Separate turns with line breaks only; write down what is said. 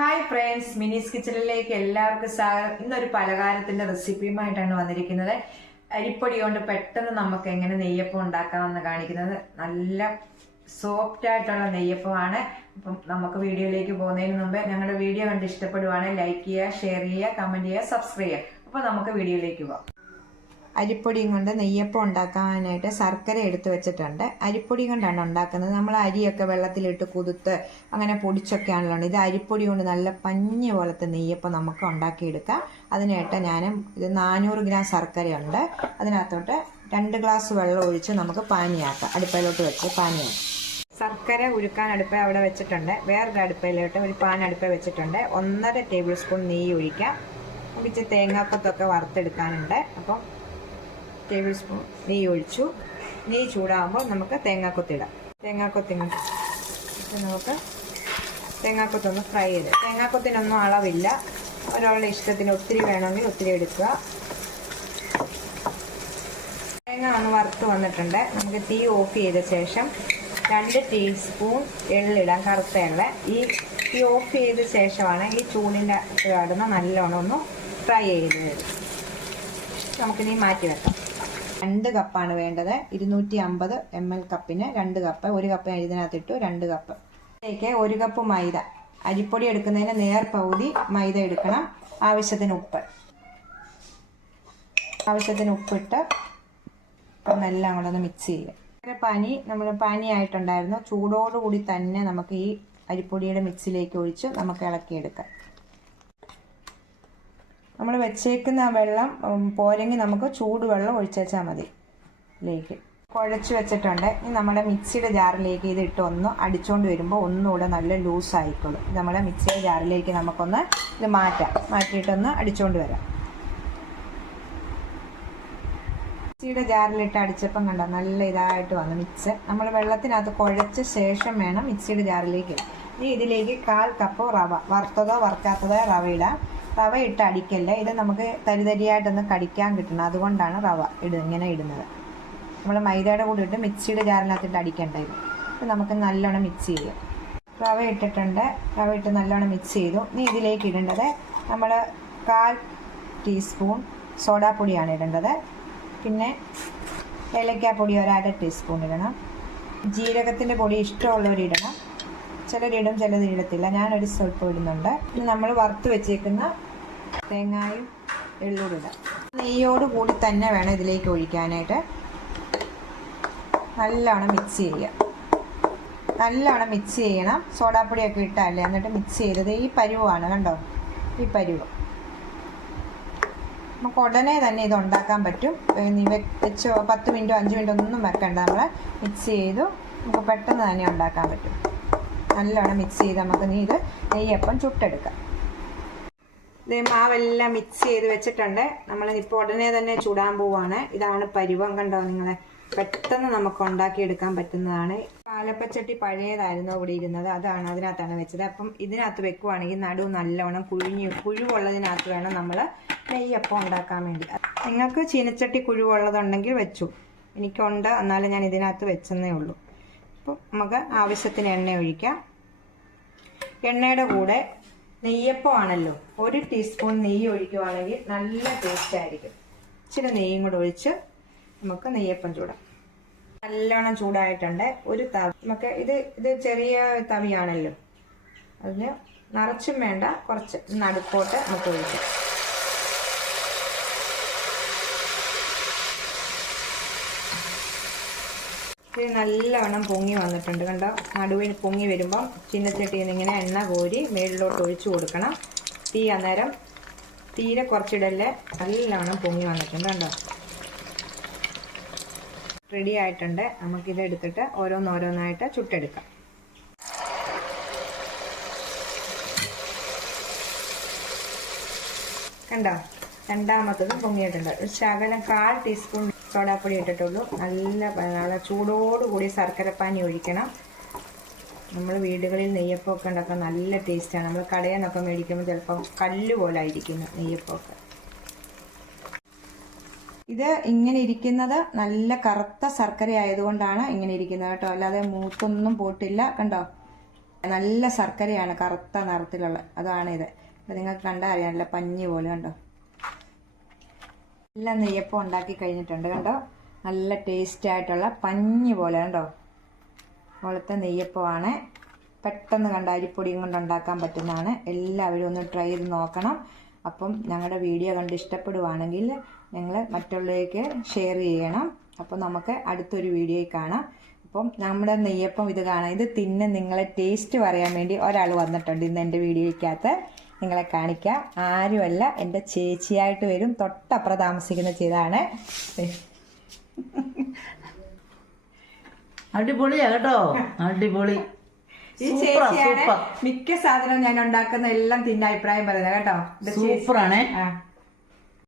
Hi friends മിനീസ് കിച്ചണിലേക്ക് എല്ലാവർക്കും സ്വാഗതം. ഇന്നൊരു പലഹാരത്തിന്റെ റെസിപ്പിയുമായിട്ടാണ് വന്നിരിക്കുന്നത്. അരിപ്പൊടി കൊണ്ട് പെട്ടെന്ന് നമുക്ക് എങ്ങനെ നെയ്യപ്പം ഉണ്ടാക്കാമെന്ന് കാണിക്കുന്നത്. നല്ല സോഫ്റ്റ് ആയിട്ടുള്ള നെയ്യപ്പമാണ്. അപ്പം നമുക്ക് വീഡിയോയിലേക്ക് പോകുന്നതിന് മുമ്പ് ഞങ്ങളുടെ വീഡിയോ കണ്ട് ഇഷ്ടപ്പെടുവാണെങ്കിൽ ലൈക്ക് ചെയ്യുക ഷെയർ ചെയ്യുക കമന്റ് ചെയ്യുക സബ്സ്ക്രൈബ് ചെയ്യുക. അപ്പോൾ നമുക്ക് വീഡിയോയിലേക്ക് പോകാം അരിപ്പൊടിയും കൊണ്ട് നെയ്യപ്പം ഉണ്ടാക്കാനായിട്ട് ശർക്കര എടുത്ത് വെച്ചിട്ടുണ്ട്. അരിപ്പൊടി കൊണ്ടാണ് ഉണ്ടാക്കുന്നത്. നമ്മൾ അരിയൊക്കെ വെള്ളത്തിലിട്ട് കുതിർത്ത് അങ്ങനെ പൊടിച്ചൊക്കെയാണല്ലോ ഇത് അരിപ്പൊടി കൊണ്ട് നല്ല പഞ്ഞ് പോലത്തെ നെയ്യപ്പം നമുക്ക് ഉണ്ടാക്കിയെടുക്കാം. അതിനായിട്ട് ഞാൻ ഇത് നാനൂറ് ഗ്രാം ശർക്കരയുണ്ട്. അതിനകത്തോട്ട് രണ്ട് ഗ്ലാസ് വെള്ളം ഒഴിച്ച് നമുക്ക് പാനിയാക്കാം. അടുപ്പയിലോട്ട് വെച്ച് പാനിയാക്കാം. ശർക്കര ഉരുക്കാൻ അടുപ്പ അവിടെ വെച്ചിട്ടുണ്ട്. വേറൊരു അടുപ്പയിലോട്ട് ഒരു പാൻ അടുപ്പ വെച്ചിട്ടുണ്ട്. ഒന്നര ടേബിൾ സ്പൂൺ നെയ്യ് ഒഴിക്കാം. ഇച്ചിരി തേങ്ങാപ്പത്തൊക്കെ വറുത്തെടുക്കാനുണ്ട്. അപ്പം ടേബിൾ സ്പൂൺ നെയ്യ് ഒഴിച്ചു. നെയ്യ് ചൂടാകുമ്പോൾ നമുക്ക് തേങ്ങാക്കൊത്തിടാം തേങ്ങാക്കൊത്തിങ്ങ നമുക്ക് തേങ്ങാക്കൊത്തൊന്ന് ഫ്രൈ ചെയ്ത് തേങ്ങാക്കൊത്തിനൊന്നും അളവില്ല. ഒരാളുടെ ഇഷ്ടത്തിന് ഒത്തിരി വേണമെങ്കിൽ ഒത്തിരി എടുക്കുക. തേങ്ങ ഒന്ന് വറുത്ത് വന്നിട്ടുണ്ട്. നമുക്ക് തീ ഓഫ് ചെയ്ത ശേഷം രണ്ട് ടീസ്പൂൺ എള്ളിടാം കറുത്ത എള്ള ഈ തീ ഓഫ് ചെയ്ത ശേഷമാണ് ഈ ചൂടിന്റെ കിടന്ന് നല്ലോണം ഒന്ന് ഫ്രൈ ചെയ്ത് നമുക്കിനി മാറ്റി വെക്കാം. രണ്ട് കപ്പാണ് വേണ്ടത്. ഇരുന്നൂറ്റി അമ്പത് എം എൽ കപ്പിന് രണ്ട് കപ്പ്. ഒരു കപ്പ് ഇതിനകത്തിട്ടു രണ്ട് കപ്പ്. ഇതിലേക്ക് ഒരു കപ്പ് മൈദ. അരിപ്പൊടി എടുക്കുന്നതിന് നേർ പകുതി മൈദ എടുക്കണം. ആവശ്യത്തിന് ഉപ്പ്. ആവശ്യത്തിന് ഉപ്പിട്ട് എല്ലാം കൂടെ ഒന്ന് മിക്സ് ചെയ്യുക പനി നമ്മൾ പനിയായിട്ടുണ്ടായിരുന്നു. ചൂടോടുകൂടി തന്നെ നമുക്ക് ഈ അരിപ്പൊടിയുടെ മിക്സിലേക്ക് ഒഴിച്ച് നമുക്ക് ഇളക്കിയെടുക്കാം. നമ്മൾ വെച്ചേക്കുന്ന ആ വെള്ളം പോരെങ്കിൽ നമുക്ക് ചൂടുവെള്ളം ഒഴിച്ചാൽ മതി. ഇതിലേക്ക് കുഴച്ച് വെച്ചിട്ടുണ്ട്. ഇനി നമ്മുടെ മിക്സിയുടെ ജാറിലേക്ക് ഇത് ഇട്ട് ഒന്ന് അടിച്ചുകൊണ്ട് വരുമ്പോൾ ഒന്നുകൂടെ നല്ല ലൂസ് ആയിക്കോളും നമ്മുടെ മിക്സിയുടെ ജാറിലേക്ക് നമുക്കൊന്ന് ഇത് മാറ്റാം. മാറ്റിയിട്ടൊന്ന് അടിച്ചുകൊണ്ട് വരാം. മിക്സിയുടെ ജാറിലിട്ട് അടിച്ചപ്പം കണ്ടോ നല്ല ഇതായിട്ട് വന്നു മിക്സ്. നമ്മൾ വെള്ളത്തിനകത്ത് കുഴച്ച ശേഷം വേണം മിക്സിയുടെ ജാറിലേക്ക്. ഇനി ഇതിലേക്ക് കാൽ കപ്പ് റവ വറുത്തതോ വറുക്കാത്തതോ റവ ഇടാം. റവ ഇട്ട് അടിക്കല്ലേ? ഇത് നമുക്ക് തരിതരിയായിട്ടൊന്ന് കടിക്കാൻ കിട്ടണം. അതുകൊണ്ടാണ് റവ ഇട ഇങ്ങനെ ഇടുന്നത്. നമ്മൾ മൈദയുടെ കൂടെ ഇട്ട് മിക്സിയുടെ ജാറിനകത്തിട്ട് അടിക്കേണ്ടത് ഇത്. നമുക്ക് നല്ലോണം മിക്സ് ചെയ്യാം. റവ ഇട്ടിട്ടുണ്ട്. റവ ഇട്ട് നല്ലോണം മിക്സ് ചെയ്തു. ഇനി ഇതിലേക്ക് ഇടേണ്ടത് നമ്മൾ കാൽ ടീസ്പൂൺ സോഡാപ്പൊടിയാണ് ഇടേണ്ടത്. പിന്നെ ഏലക്കാപ്പൊടി ഒരു അര ടീസ്പൂൺ ഇടണം. ജീരകത്തിന്റെ പൊടി ഇഷ്ടമുള്ളവരിടണം ചിലരിടും ചിലത് ഇടത്തില്ല. ഞാനൊരു സ്വല്പം ഇടുന്നുണ്ട്. നമ്മൾ വറുത്ത് വെച്ചേക്കുന്ന തേങ്ങായും എള്ളൂടെ ഇടാം. നെയ്യോട് കൂടി തന്നെ വേണം ഇതിലേക്ക് ഒഴിക്കാനായിട്ട്. നല്ലോണം മിക്സ് ചെയ്യുക. നല്ലോണം മിക്സ് ചെയ്യണം. സോഡാപ്പൊടിയൊക്കെ ഇട്ടല്ലേ എന്നിട്ട് മിക്സ് ചെയ്തത് ഈ പരുവാണ് കണ്ടോ? ഈ പരുവ്. നമുക്ക് ഉടനെ തന്നെ ഇത് ഉണ്ടാക്കാൻ പറ്റും. വെച്ച് പത്ത് മിനിറ്റോ അഞ്ച് മിനിറ്റോ ഒന്നും വെക്കണ്ട. നമ്മൾ മിക്സ് ചെയ്തു. നമുക്ക് പെട്ടെന്ന് തന്നെ ഉണ്ടാക്കാൻ പറ്റും. നല്ലോണം മിക്സ് ചെയ്ത് നമുക്ക് നീ ഇത് നെയ്യപ്പം ചുട്ടെടുക്കാം. മാവെല്ലാം മിക്സ് ചെയ്ത് വെച്ചിട്ടുണ്ട്. നമ്മൾ ഇപ്പോൾ ഉടനെ തന്നെ ചൂടാൻ പോവാണ്. ഇതാണ് പരുവം കണ്ടോ നിങ്ങളെ? പെട്ടെന്ന് നമുക്ക് ഉണ്ടാക്കിയെടുക്കാൻ പറ്റുന്നതാണ്. പാലപ്പച്ചട്ടി പഴയതായിരുന്നു അവിടെ ഇരുന്നത്. അതാണ് അതിനകത്താണ് വെച്ചത്. അപ്പം ഇതിനകത്ത് വെക്കുവാണെങ്കിൽ നടു നല്ലവണ്ണം കുഴിഞ്ഞ് കുഴിവുള്ളതിനകത്ത് വേണം നമ്മൾ നെയ്യപ്പം ഉണ്ടാക്കാൻ വേണ്ടി. നിങ്ങൾക്ക് ചീനച്ചട്ടി കുഴിവുള്ളതുണ്ടെങ്കിൽ വെച്ചു. എനിക്കുണ്ട്. എന്നാലും ഞാൻ ഇതിനകത്ത് വെച്ചെന്നേ ഉള്ളൂ. അപ്പം നമുക്ക് ആവശ്യത്തിന് എണ്ണ ഒഴിക്കാം. എണ്ണയുടെ കൂടെ നെയ്യപ്പം ആണല്ലോ ഒരു ടീസ്പൂൺ നെയ്യ് ഒഴിക്കുവാണെങ്കിൽ നല്ല ടേസ്റ്റ് ആയിരിക്കും. ഇച്ചിരി നെയ്യും കൂടെ ഒഴിച്ച് നമുക്ക് നെയ്യപ്പം ചൂടാം. നല്ലോണം ചൂടായിട്ടുണ്ട്. ഒരു തവി നമുക്ക് ഇത് ഇത് ചെറിയ തവിയാണല്ലോ. അതിന് നിറച്ചും വേണ്ട കുറച്ച്. നടുക്കോട്ട് നമുക്ക് ഒഴിക്കാം. ഇത് നല്ലവണ്ണം പൊങ്ങി വന്നിട്ടുണ്ട് കണ്ടോ? നടുവിൽ പൊങ്ങി വരുമ്പം ചിന്നച്ചട്ടിയിൽ നിന്ന് ഇങ്ങനെ എണ്ണ കോരി മേളിലോട്ട് ഒഴിച്ചു കൊടുക്കണം. തീ അന്നേരം തീരെ കുറച്ചിടല്ലേ നല്ലവണ്ണം പൊങ്ങി വന്നിട്ടുണ്ട് കണ്ടോ? റെഡി ആയിട്ടുണ്ട്. നമുക്കിത് എടുത്തിട്ട് ഓരോന്നോരോന്നായിട്ട് ചുട്ടെടുക്കാം. കണ്ടോ? രണ്ടാമത്തതും പൊങ്ങിയിട്ടുണ്ട്. ഒരു ശകലം കാൽ ടീസ്പൂൺ സോഡാപ്പൊടി ഇട്ടിട്ടുള്ളൂ. നല്ല നല്ല ചൂടോടുകൂടി ശർക്കരപ്പാനി ഒഴിക്കണം. നമ്മൾ വീടുകളിൽ നെയ്യപ്പമൊക്കെ ഉണ്ടാക്കാൻ നല്ല ടേസ്റ്റാണ്. നമ്മൾ കടയിൽ നിന്നൊക്കെ മേടിക്കുമ്പോൾ ചിലപ്പം കല്ല് പോലെ ആയിരിക്കുന്നു നെയ്യപ്പമൊക്കെ ഇത് ഇങ്ങനെ ഇരിക്കുന്നത് നല്ല കറുത്ത ശർക്കര ആയതുകൊണ്ടാണ് ഇങ്ങനെ ഇരിക്കുന്നത് കേട്ടോ. അല്ലാതെ മൂത്തൊന്നും പോട്ടില്ല കണ്ടോ? നല്ല ശർക്കരയാണ് കറുത്ത നിറത്തിലുള്ള അതാണ് ഇത് അപ്പം നിങ്ങൾക്ക് കണ്ടാൽ അറിയാമല്ലോ പഞ്ഞി പോലെ കണ്ടോ? എല്ലാം നെയ്യപ്പം ഉണ്ടാക്കി കഴിഞ്ഞിട്ടുണ്ട് കണ്ടോ? നല്ല ടേസ്റ്റ് ആയിട്ടുള്ള പഞ്ഞി പോലെ കണ്ടോ? പോലത്തെ നെയ്യപ്പമാണ്. പെട്ടെന്ന് കണ്ട അരിപ്പൊടിയും കൊണ്ട് ഉണ്ടാക്കാൻ പറ്റുന്നതാണ്. എല്ലാവരും ഒന്ന് ട്രൈ ചെയ്ത് നോക്കണം. അപ്പം ഞങ്ങളുടെ വീഡിയോ കണ്ട് ഇഷ്ടപ്പെടുവാണെങ്കിൽ നിങ്ങൾ മറ്റുള്ളവർക്ക് ഷെയർ ചെയ്യണം. അപ്പം നമുക്ക് അടുത്തൊരു വീഡിയോയിൽ കാണാം. അപ്പം നമ്മുടെ നെയ്യപ്പം ഇത് കാണാം. ഇത് തിന്ന് നിങ്ങളെ ടേസ്റ്റ് പറയാൻ വേണ്ടി ഒരാൾ വന്നിട്ടുണ്ട് ഇന്ന് എന്റെ വീഡിയോയ്ക്കകത്ത് നിങ്ങളെ കാണിക്കാം. ആരുമല്ല എന്റെ ചേച്ചിയായിട്ട് വരും. തൊട്ടപ്പുറം താമസിക്കുന്ന ചെയ്താണ്
അടിപൊളിയാ കേട്ടോ. അടിപൊളി.
ഈ ചേച്ചിയാണ് മിക്ക സാധനവും ഞാൻ ഉണ്ടാക്കുന്ന എല്ലാം തിന്ന അഭിപ്രായം പറയുന്നത്. കേട്ടോ?
സൂപ്പറാണേ.
ആ.